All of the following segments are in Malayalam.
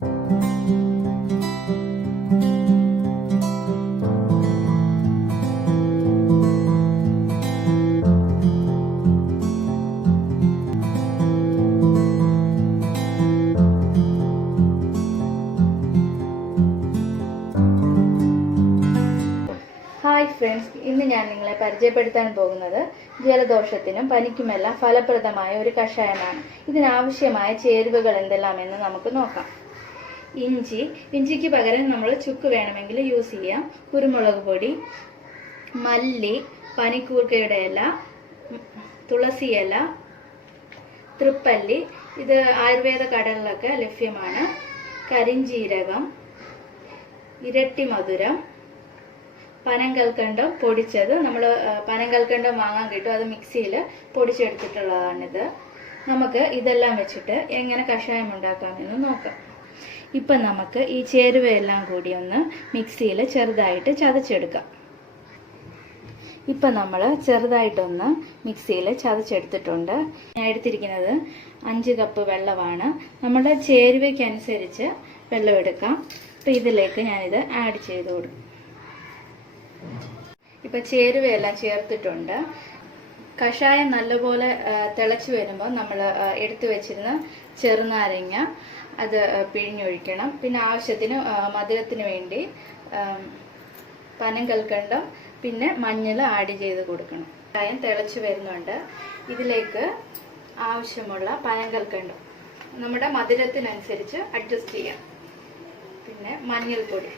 ഹായ് ഫ്രണ്ട്സ്, ഇന്ന് ഞാൻ നിങ്ങളെ പരിചയപ്പെടുത്താൻ പോകുന്നത് ജലദോഷത്തിനും പനിക്കുമെല്ലാം ഫലപ്രദമായ ഒരു കഷായമാണ്. ഇതിനാവശ്യമായ ചേരുവകൾ എന്തെല്ലാമെന്ന് നമുക്ക് നോക്കാം. ഇഞ്ചിക്ക് പകരം നമ്മൾ ചുക്ക് വേണമെങ്കിൽ യൂസ് ചെയ്യാം. കുരുമുളക് പൊടി, മല്ലി, പനിക്കൂർക്കയുടെ ഇല, തുളസി ഇല, തൃപ്പല്ലി, ഇത് ആയുർവേദ കടകളിലൊക്കെ ലഭ്യമാണ്. കരിഞ്ജീരകം, ഇരട്ടി മധുരം, പനങ്കൽക്കണ്ടം പൊടിച്ചത്. നമ്മൾ പനങ്കൽക്കണ്ടം വാങ്ങാൻ കിട്ടും, അത് മിക്സിയിൽ പൊടിച്ചെടുത്തിട്ടുള്ളതാണിത്. നമുക്ക് ഇതെല്ലാം വെച്ചിട്ട് എങ്ങനെ കഷായം ഉണ്ടാക്കാമെന്ന് നോക്കാം. ഇപ്പം നമുക്ക് ഈ ചേരുവയെല്ലാം കൂടി ഒന്ന് മിക്സിയിൽ ചെറുതായിട്ട് ചതച്ചെടുക്കാം. ഇപ്പം നമ്മൾ ചെറുതായിട്ടൊന്ന് മിക്സിയിൽ ചതച്ചെടുത്തിട്ടുണ്ട്. ഞാൻ എടുത്തിരിക്കുന്നത് 5 കപ്പ് വെള്ളമാണ്. നമ്മുടെ ചേരുവയ്ക്കനുസരിച്ച് വെള്ളം എടുക്കാം. അപ്പം ഇതിലേക്ക് ഞാനിത് ആഡ് ചെയ്ത് കൊടുക്കും. ഇപ്പം ചേരുവയെല്ലാം ചേർത്തിട്ടുണ്ട്. കഷായം നല്ലപോലെ തിളച്ച് വരുമ്പോൾ നമ്മൾ എടുത്തു വെച്ചിരുന്ന ചെറുനാരങ്ങ അത് പിഴിഞ്ഞൊഴിക്കണം. പിന്നെ ആവശ്യത്തിന് മധുരത്തിന് വേണ്ടി പനങ്കൽക്കണ്ടം, പിന്നെ മഞ്ഞൾ ആഡ് ചെയ്ത് കൊടുക്കണം. കഷായം തിളച്ച് വരുന്നുണ്ട്. ഇതിലേക്ക് ആവശ്യമുള്ള പനങ്കൽക്കണ്ടം നമ്മുടെ മധുരത്തിനനുസരിച്ച് അഡ്ജസ്റ്റ് ചെയ്യാം. പിന്നെ മഞ്ഞൾപ്പൊടി,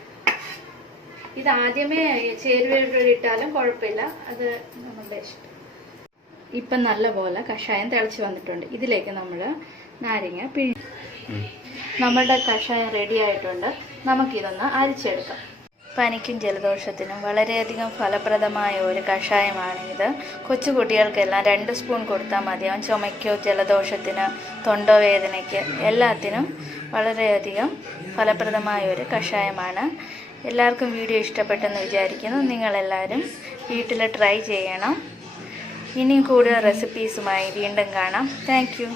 ഇത് ആദ്യമേ ചേരുവയോടെ ഇട്ടാലും കുഴപ്പമില്ല, അത് നമ്മുടെ ഇഷ്ടം. ഇപ്പം നല്ലപോലെ കഷായം തിളച്ച് വന്നിട്ടുണ്ട്. ഇതിലേക്ക് നമ്മൾ നാരങ്ങ നമ്മളുടെ കഷായം റെഡി ആയിട്ടുണ്ട്. നമുക്കിതൊന്ന് അരിച്ചെടുക്കാം. പനിക്കും ജലദോഷത്തിനും വളരെയധികം ഫലപ്രദമായ ഒരു കഷായമാണിത്. കൊച്ചുകുട്ടികൾക്കെല്ലാം 2 സ്പൂൺ കൊടുത്താൽ മതിയാവും. ചുമയ്ക്കോ, ജലദോഷത്തിന്, തൊണ്ടവേദനയ്ക്ക് എല്ലാത്തിനും വളരെയധികം ഫലപ്രദമായ ഒരു കഷായമാണ്. എല്ലാവർക്കും വീഡിയോ ഇഷ്ടപ്പെട്ടെന്ന് വിചാരിക്കുന്നു. നിങ്ങളെല്ലാവരും വീട്ടിൽ ട്രൈ ചെയ്യണം. ഇനിയും കൂടുതൽ റെസിപ്പീസുമായി വീണ്ടും കാണാം. Thank you.